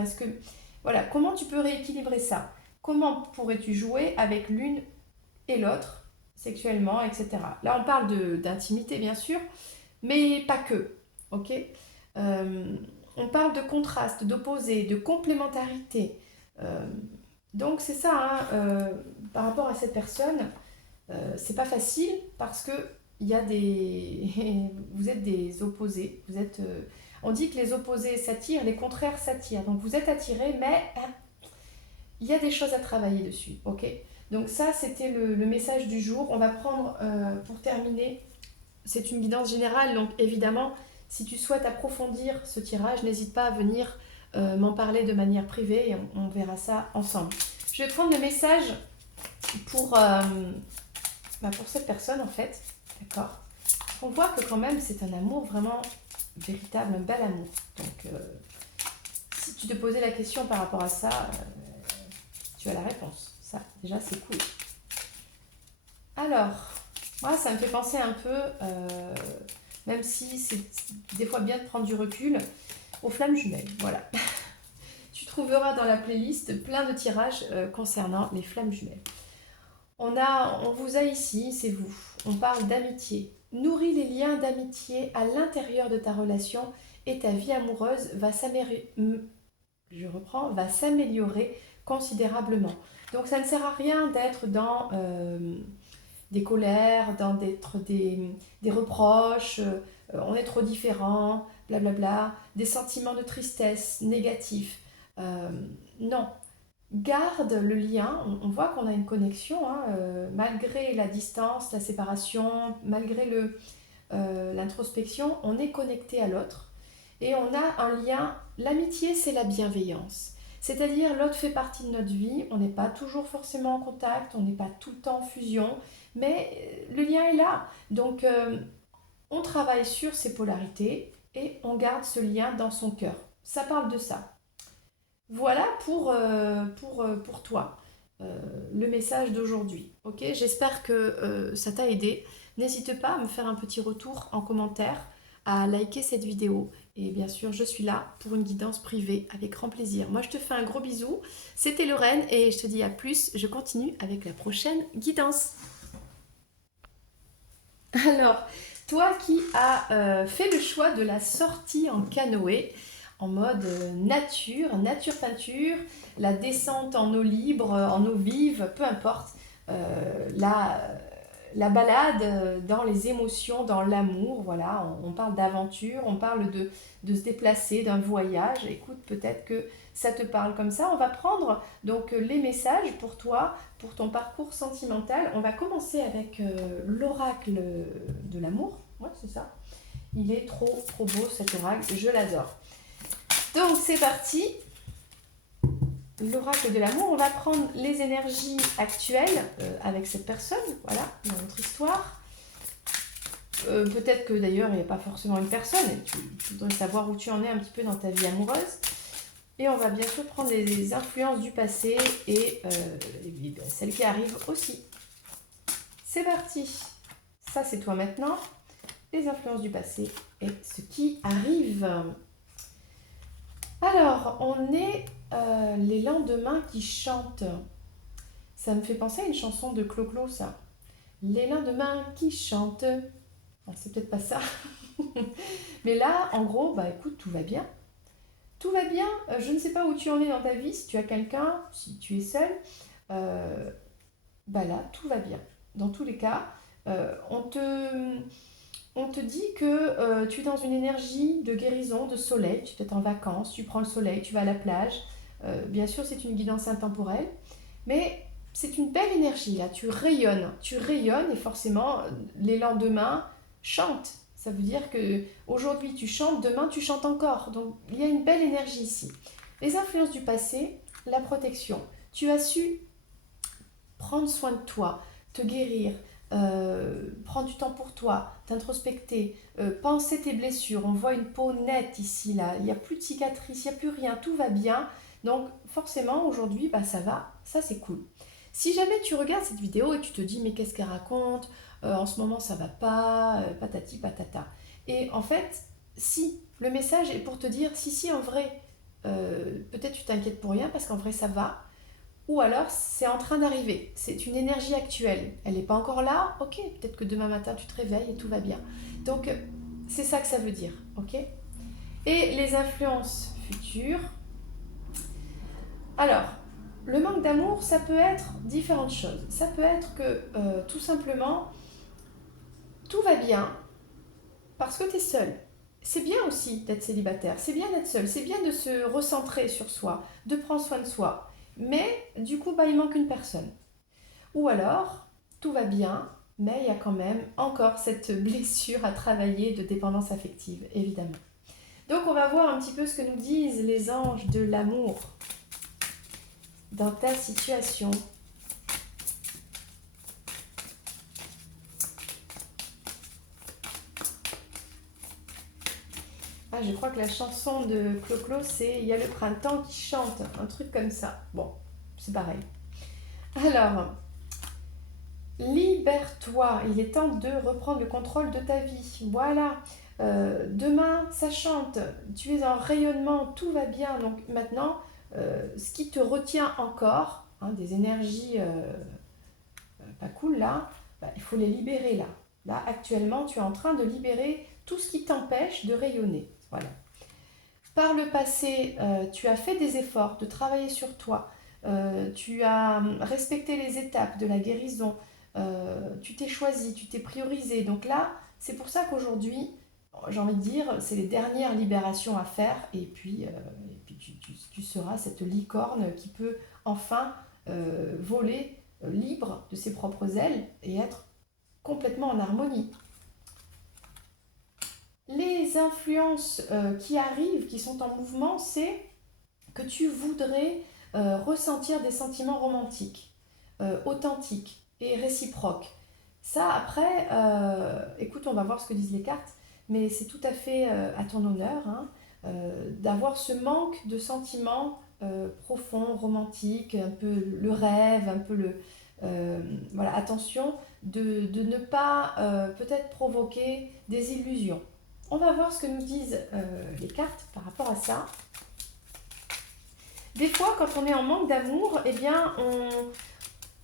Voilà, comment tu peux rééquilibrer ça? Comment pourrais-tu jouer avec l'une et l'autre sexuellement, etc. Là, on parle d'intimité, bien sûr, mais pas que, ok? On parle de contraste, d'opposé, de complémentarité. Euh, donc c'est ça, hein, par rapport à cette personne, c'est pas facile parce que il y a des... vous êtes des opposés. On dit que les opposés s'attirent, les contraires s'attirent. Donc vous êtes attirés, mais il y a des choses à travailler dessus. Ok. Donc ça, c'était le message du jour. On va prendre, pour terminer, c'est une guidance générale. Donc évidemment, si tu souhaites approfondir ce tirage, n'hésite pas à venir m'en parler de manière privée et on verra ça ensemble. Je vais prendre le message pour, pour cette personne en fait. D'accord. On voit que quand même c'est un amour vraiment véritable, un bel amour. Donc si tu te posais la question par rapport à ça, tu as la réponse. Ça déjà c'est cool. Alors, moi ça me fait penser un peu, même si c'est des fois bien de prendre du recul, aux flammes jumelles. Voilà. Tu trouveras dans la playlist plein de tirages concernant les flammes jumelles. On vous a ici, c'est vous. On parle d'amitié. Nourris les liens d'amitié à l'intérieur de ta relation et ta vie amoureuse va s'améliorer considérablement. Donc ça ne sert à rien d'être dans des colères, d'être des reproches, on est trop différents, blablabla, des sentiments de tristesse négatifs. Non, garde le lien, on voit qu'on a une connexion, hein, malgré la distance, la séparation, malgré l'introspection, on est connecté à l'autre et on a un lien. L'amitié, c'est la bienveillance. C'est-à-dire, l'autre fait partie de notre vie, on n'est pas toujours forcément en contact, on n'est pas tout le temps en fusion, mais le lien est là. Donc, on travaille sur ces polarités et on garde ce lien dans son cœur. Ça parle de ça. Voilà pour toi, le message d'aujourd'hui. Ok, j'espère que ça t'a aidé. N'hésite pas à me faire un petit retour en commentaire, à liker cette vidéo. Et bien sûr, je suis là pour une guidance privée avec grand plaisir. Moi, je te fais un gros bisou. C'était Lorraine et je te dis à plus. Je continue avec la prochaine guidance. Alors, toi qui as fait le choix de la sortie en canoë, en mode nature peinture, la descente en eau libre, en eau vive, peu importe, la balade dans les émotions, dans l'amour, voilà, on parle d'aventure, on parle de se déplacer, d'un voyage. Écoute, peut-être que ça te parle comme ça. On va prendre donc les messages pour toi, pour ton parcours sentimental. On va commencer avec l'oracle de l'amour. Ouais, c'est ça. Il est trop beau cet oracle, je l'adore. Donc c'est parti. L'oracle de l'amour, on va prendre les énergies actuelles avec cette personne, voilà, dans notre histoire. Peut-être que d'ailleurs il n'y a pas forcément une personne, et tu dois savoir où tu en es un petit peu dans ta vie amoureuse. Et on va bien sûr prendre les influences du passé et celles qui arrivent aussi. C'est parti. Ça c'est toi maintenant, les influences du passé et ce qui arrive. Alors, on est les lendemains qui chantent. Ça me fait penser à une chanson de Clo-Clo, ça. Les lendemains qui chantent. Bon, c'est peut-être pas ça. Mais là, en gros, bah écoute, tout va bien. Tout va bien. Je ne sais pas où tu en es dans ta vie, si tu as quelqu'un, si tu es seul. Bah là, tout va bien. Dans tous les cas, on te dit que tu es dans une énergie de guérison, de soleil. Tu es peut-être en vacances, tu prends le soleil, tu vas à la plage. Bien sûr, c'est une guidance intemporelle, mais c'est une belle énergie là. Tu rayonnes et forcément, les lendemains chantent. Ça veut dire que aujourd'hui tu chantes, demain tu chantes encore. Donc il y a une belle énergie ici. Les influences du passé, la protection. Tu as su prendre soin de toi, te guérir, prendre du temps pour toi, t'introspecter, penser tes blessures. On voit une peau nette ici, là. Il n'y a plus de cicatrices, il n'y a plus rien, tout va bien. Donc forcément, aujourd'hui, bah, ça va, ça c'est cool. Si jamais tu regardes cette vidéo et tu te dis mais qu'est-ce qu'elle raconte, en ce moment ça va pas, patati patata. Et en fait, si, le message est pour te dire si en vrai, peut-être tu t'inquiètes pour rien parce qu'en vrai ça va, ou alors c'est en train d'arriver, c'est une énergie actuelle, elle n'est pas encore là, ok, peut-être que demain matin tu te réveilles et tout va bien. Donc c'est ça que ça veut dire, ok. Et les influences futures. Alors, le manque d'amour, ça peut être différentes choses. Ça peut être que tout simplement, tout va bien parce que tu es seul. C'est bien aussi d'être célibataire, c'est bien d'être seul, c'est bien de se recentrer sur soi, de prendre soin de soi. Mais du coup, bah, il manque une personne. Ou alors, tout va bien, mais il y a quand même encore cette blessure à travailler de dépendance affective, évidemment. Donc on va voir un petit peu ce que nous disent les anges de l'amour dans ta situation. Ah, je crois que la chanson de Clo-Clo, c'est Il y a le printemps qui chante, un truc comme ça. Bon, c'est pareil. Alors, libère-toi, il est temps de reprendre le contrôle de ta vie. Voilà. Demain, ça chante, tu es en rayonnement, tout va bien. Donc maintenant, ce qui te retient encore, hein, des énergies pas cool là, bah, il faut les libérer là. Là, actuellement, tu es en train de libérer tout ce qui t'empêche de rayonner. Voilà. Par le passé, tu as fait des efforts de travailler sur toi, tu as respecté les étapes de la guérison, tu t'es choisi, tu t'es priorisé. Donc là, c'est pour ça qu'aujourd'hui, j'ai envie de dire, c'est les dernières libérations à faire et puis tu seras cette licorne qui peut enfin voler libre de ses propres ailes et être complètement en harmonie. Les influences qui arrivent, qui sont en mouvement, c'est que tu voudrais ressentir des sentiments romantiques, authentiques et réciproques. Ça, après, écoute, on va voir ce que disent les cartes, mais c'est tout à fait à ton honneur, hein, d'avoir ce manque de sentiments profonds, romantiques, un peu le rêve, un peu le... voilà, attention de ne pas peut-être provoquer des illusions. On va voir ce que nous disent les cartes par rapport à ça. Des fois, quand on est en manque d'amour, eh bien,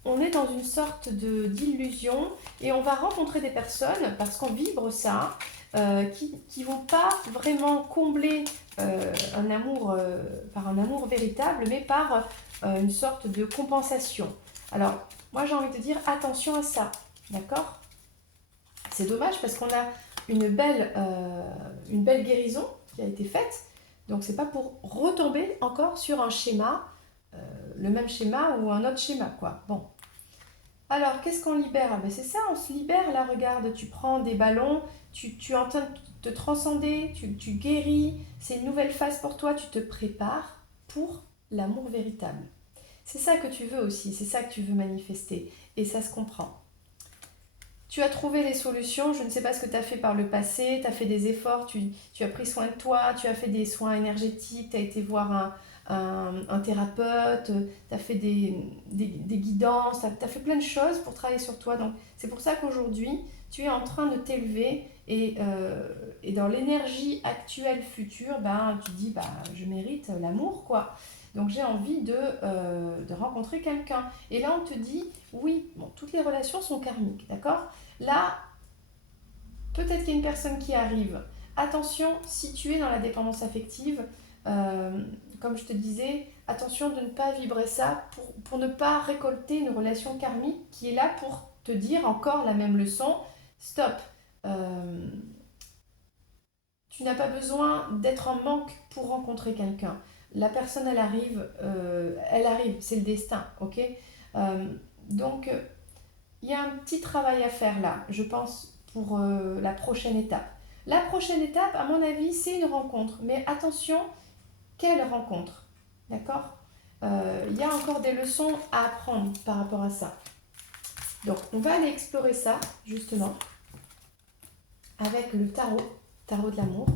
on est dans une sorte d'illusion et on va rencontrer des personnes, parce qu'on vibre ça, qui ne vont pas vraiment combler un amour par un amour véritable, mais par une sorte de compensation. Alors, moi j'ai envie de dire attention à ça, d'accord? C'est dommage parce qu'on a une belle guérison qui a été faite, donc c'est pas pour retomber encore sur un schéma, le même schéma ou un autre schéma, quoi. Bon. Alors, qu'est-ce qu'on libère? Ah ben c'est ça, on se libère là, regarde, tu prends des ballons, tu es en train de te transcender, tu guéris, c'est une nouvelle phase pour toi, tu te prépares pour l'amour véritable. C'est ça que tu veux aussi, c'est ça que tu veux manifester, et ça se comprend. Tu as trouvé les solutions, je ne sais pas ce que tu as fait par le passé, tu as fait des efforts, tu as pris soin de toi, tu as fait des soins énergétiques, tu as été voir un thérapeute, tu as fait des guidances, tu as fait plein de choses pour travailler sur toi. Donc c'est pour ça qu'aujourd'hui, tu es en train de t'élever et dans l'énergie actuelle, future, ben, tu dis, bah, je mérite l'amour, quoi. Donc j'ai envie de rencontrer quelqu'un. Et là, on te dit, oui, bon, toutes les relations sont karmiques, d'accord? Là, peut-être qu'il y a une personne qui arrive. Attention, si tu es dans la dépendance affective, comme je te disais, attention de ne pas vibrer ça pour ne pas récolter une relation karmique qui est là pour te dire encore la même leçon. Stop. Euh, Tu n'as pas besoin d'être en manque pour rencontrer quelqu'un. La personne, elle arrive, c'est le destin, ok? Euh, donc, il y a un petit travail à faire là, je pense, pour la prochaine étape. La prochaine étape, à mon avis, c'est une rencontre. Mais attention, quelle rencontre? D'accord? Il y a encore des leçons à apprendre par rapport à ça. Donc, on va aller explorer ça, justement, avec le tarot de l'amour.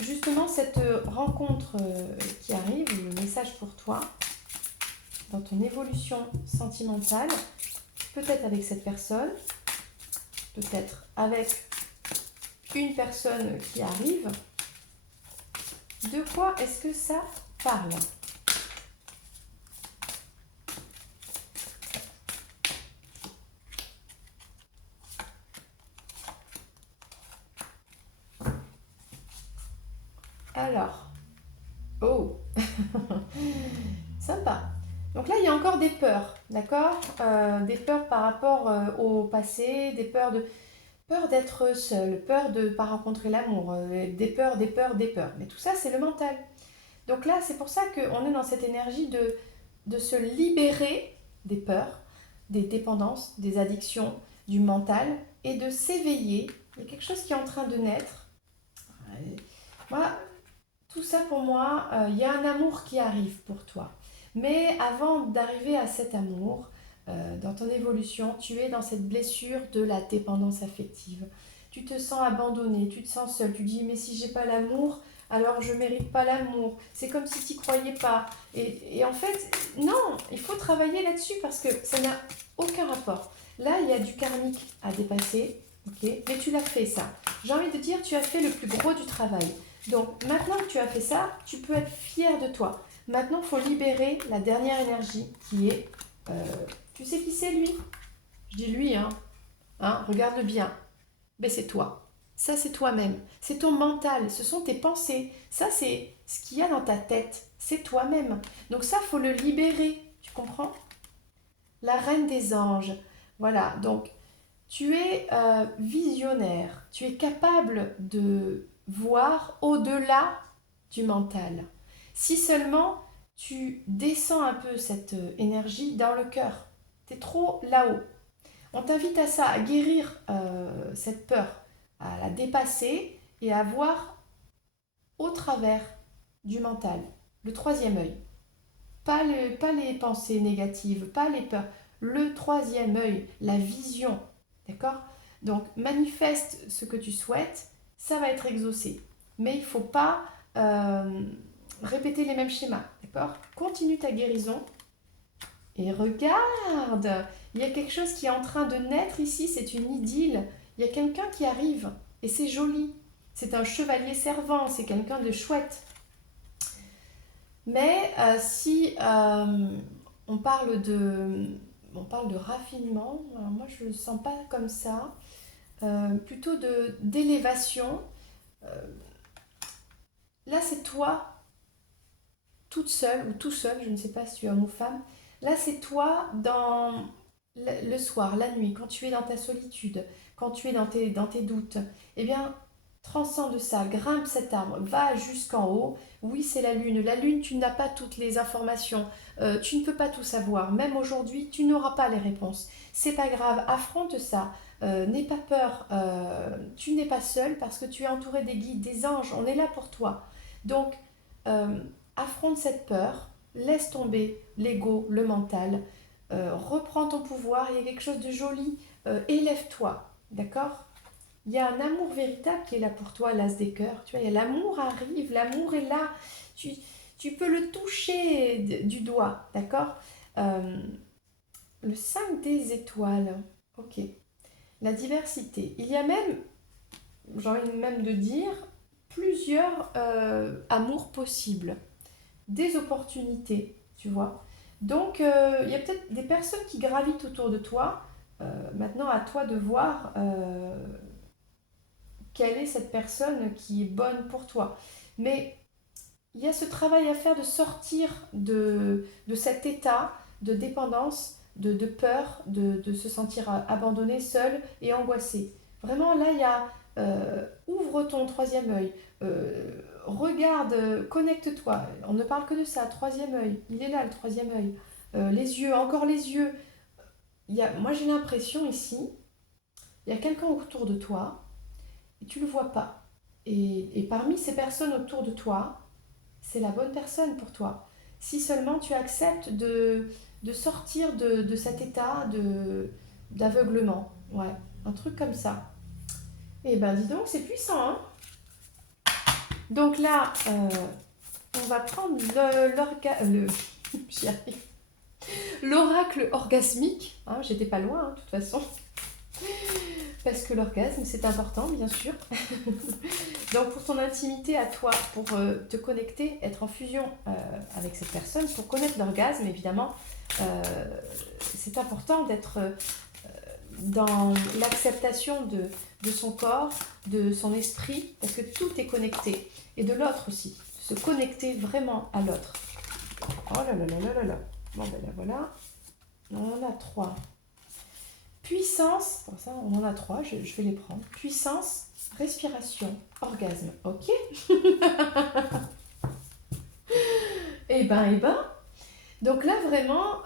Justement, cette rencontre qui arrive, le message pour toi, dans ton évolution sentimentale, peut-être avec cette personne, peut-être avec une personne qui arrive, de quoi est-ce que ça parle? Alors, oh, sympa. Donc là, il y a encore des peurs, d'accord? Des peurs par rapport au passé, des peurs peur d'être seul, peur de ne pas rencontrer l'amour, des peurs, des peurs, des peurs. Mais tout ça, c'est le mental. Donc là, c'est pour ça qu'on est dans cette énergie de se libérer des peurs, des dépendances, des addictions, du mental et de s'éveiller. Il y a quelque chose qui est en train de naître. Moi, tout ça pour moi, il y a un amour qui arrive pour toi. Mais avant d'arriver à cet amour, dans ton évolution, tu es dans cette blessure de la dépendance affective. Tu te sens abandonné, tu te sens seul. Tu dis, mais si j'ai pas l'amour, alors je mérite pas l'amour. C'est comme si tu n'y croyais pas. Et en fait, non, il faut travailler là-dessus parce que ça n'a aucun rapport. Là, il y a du karmique à dépasser, ok? Mais tu l'as fait ça. J'ai envie de dire, tu as fait le plus gros du travail. Donc maintenant que tu as fait ça, tu peux être fier de toi. Maintenant, il faut libérer la dernière énergie qui est... tu sais qui c'est lui? Je dis lui, hein, regarde-le bien. Ben, c'est toi. Ça, c'est toi-même. C'est ton mental. Ce sont tes pensées. Ça, c'est ce qu'il y a dans ta tête. C'est toi-même. Donc ça, faut le libérer. Tu comprends? La reine des anges. Voilà. Donc, tu es visionnaire. Tu es capable de voir au-delà du mental. Si seulement tu descends un peu cette énergie dans le cœur. Tu es trop là-haut. On t'invite à ça, à guérir cette peur, à la dépasser et à voir au travers du mental, le troisième œil. Pas les pensées négatives, pas les peurs, le troisième œil, la vision. D'accord? Donc manifeste ce que tu souhaites, ça va être exaucé. Mais il ne faut pas répéter les mêmes schémas. D'accord? Continue ta guérison et regarde, il y a quelque chose qui est en train de naître ici, c'est une idylle. Il y a quelqu'un qui arrive et c'est joli. C'est un chevalier servant, c'est quelqu'un de chouette. Mais si on parle de raffinement, alors moi je ne le sens pas comme ça, plutôt d'élévation. Euh, Là c'est toi toute seule ou tout seul, je ne sais pas si tu es homme ou femme. Là c'est toi dans le soir, la nuit, quand tu es dans ta solitude, quand tu es dans tes doutes. Eh bien, transcende ça, grimpe cet arbre, va jusqu'en haut. Oui, c'est la lune. La lune, tu n'as pas toutes les informations. Tu ne peux pas tout savoir. Même aujourd'hui, tu n'auras pas les réponses. C'est pas grave, affronte ça. N'aie pas peur. Tu n'es pas seul parce que tu es entouré des guides, des anges. On est là pour toi. Donc, affronte cette peur. Laisse tomber l'ego, le mental. Reprends ton pouvoir. Il y a quelque chose de joli. Élève-toi. D'accord? Il y a un amour véritable qui est là pour toi, l'as des cœurs. Tu vois, l'amour arrive, l'amour est là. Tu, tu peux le toucher du doigt, d'accord? Le 5 des étoiles, ok. La diversité. Il y a même, j'ai envie même de dire, plusieurs amours possibles. Des opportunités, tu vois. Donc, il y a peut-être des personnes qui gravitent autour de toi. Maintenant, à toi de voir quelle est cette personne qui est bonne pour toi. Mais il y a ce travail à faire de sortir de cet état de dépendance, de peur, de se sentir abandonné, seul et angoissé. Vraiment, là, il y a ouvre ton troisième œil, regarde, connecte-toi. On ne parle que de ça, troisième œil. Il est là, le troisième œil. Les yeux, encore les yeux. Moi, j'ai l'impression ici, il y a quelqu'un autour de toi et tu ne le vois pas. Et parmi ces personnes autour de toi, c'est la bonne personne pour toi. Si seulement tu acceptes de sortir de cet état d'aveuglement. Ouais, un truc comme ça. Et ben dis donc, c'est puissant, hein? Donc là, on va prendre j'y arrive. L'oracle orgasmique. Hein, j'étais pas loin, hein, de toute façon. Parce que l'orgasme, c'est important, bien sûr. Donc pour ton intimité à toi, pour te connecter, être en fusion avec cette personne, pour connaître l'orgasme, évidemment, c'est important dans l'acceptation de son corps, de son esprit, parce que tout est connecté. Et de l'autre aussi, se connecter vraiment à l'autre. Oh là là là là là là. Bon ben là voilà, on en a 3. Puissance, pour ça on en a 3, je vais les prendre. Puissance, respiration, orgasme, ok. Eh ben. Donc là vraiment,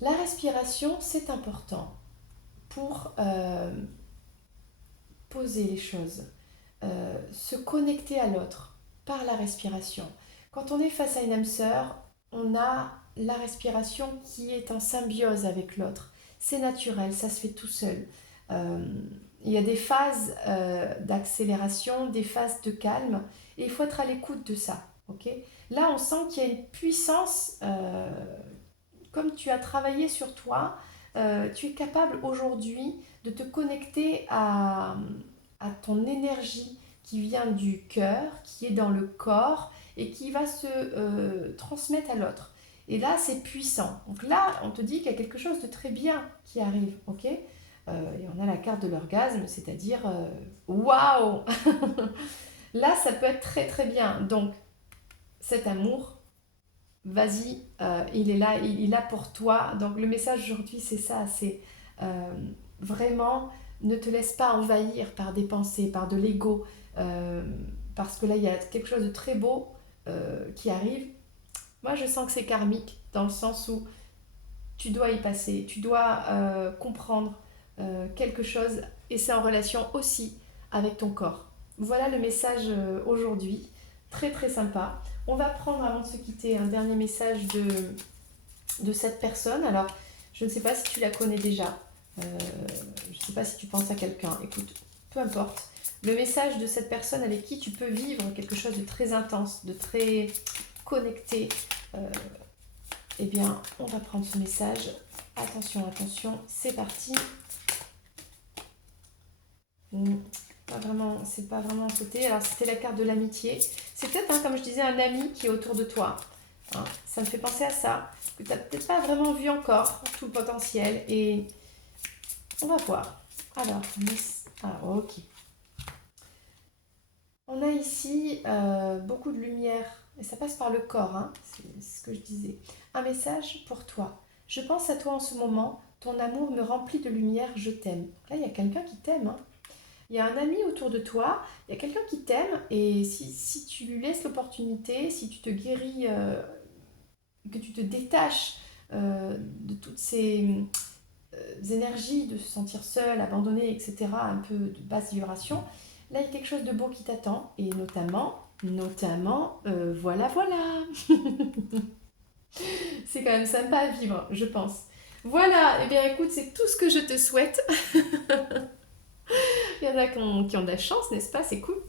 la respiration c'est important pour poser les choses, se connecter à l'autre par la respiration. Quand on est face à une âme sœur, on a la respiration qui est en symbiose avec l'autre. C'est naturel, ça se fait tout seul. Il y a des phases d'accélération, des phases de calme, et il faut être à l'écoute de ça. Okay, là, on sent qu'il y a une puissance, comme tu as travaillé sur toi, tu es capable aujourd'hui de te connecter à ton énergie qui vient du cœur, qui est dans le corps et qui va se transmettre à l'autre. Et là, c'est puissant. Donc là, on te dit qu'il y a quelque chose de très bien qui arrive, ok. Et on a la carte de l'orgasme, c'est-à-dire waouh. Là, ça peut être très très bien. Donc, cet amour, vas-y, il est là, il est là pour toi. Donc le message aujourd'hui, c'est ça, c'est vraiment ne te laisse pas envahir par des pensées, par de l'ego, parce que là, il y a quelque chose de très beau qui arrive. Moi, je sens que c'est karmique, dans le sens où tu dois y passer, tu dois comprendre quelque chose, et c'est en relation aussi avec ton corps. Voilà le message aujourd'hui, très très sympa. On va prendre, avant de se quitter, un dernier message de cette personne. Alors, je ne sais pas si tu la connais déjà, je ne sais pas si tu penses à quelqu'un, écoute, peu importe. Le message de cette personne avec qui tu peux vivre quelque chose de très intense, de très connecté, eh bien, on va prendre ce message. Attention, attention, c'est parti. C'est pas vraiment un côté. Alors, c'était la carte de l'amitié. C'est peut-être, comme je disais, un ami qui est autour de toi. Hein, ça me fait penser à ça, que tu n'as peut-être pas vraiment vu encore tout le potentiel. Et on va voir. Alors, ok. On a ici beaucoup de lumière. Et ça passe par le corps, hein, c'est ce que je disais. Un message pour toi. Je pense à toi en ce moment. Ton amour me remplit de lumière. Je t'aime. Là, il y a quelqu'un qui t'aime, hein. Il y a un ami autour de toi, il y a quelqu'un qui t'aime, et si tu lui laisses l'opportunité, si tu te guéris, que tu te détaches de toutes ces énergies de se sentir seul, abandonné, etc., un peu de basse vibration, là il y a quelque chose de beau qui t'attend, et notamment, voilà. C'est quand même sympa à vivre, je pense. Voilà, et bien écoute, c'est tout ce que je te souhaite. Il y en a qui ont de la chance, n'est-ce pas? C'est cool.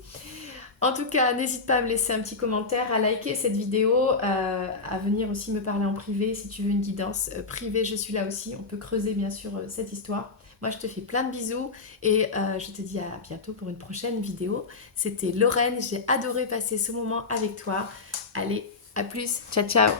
En tout cas, n'hésite pas à me laisser un petit commentaire, à liker cette vidéo, à venir aussi me parler en privé si tu veux une guidance privée. Je suis là aussi. On peut creuser bien sûr cette histoire. Moi, je te fais plein de bisous et je te dis à bientôt pour une prochaine vidéo. C'était Lorraine. J'ai adoré passer ce moment avec toi. Allez, à plus. Ciao, ciao.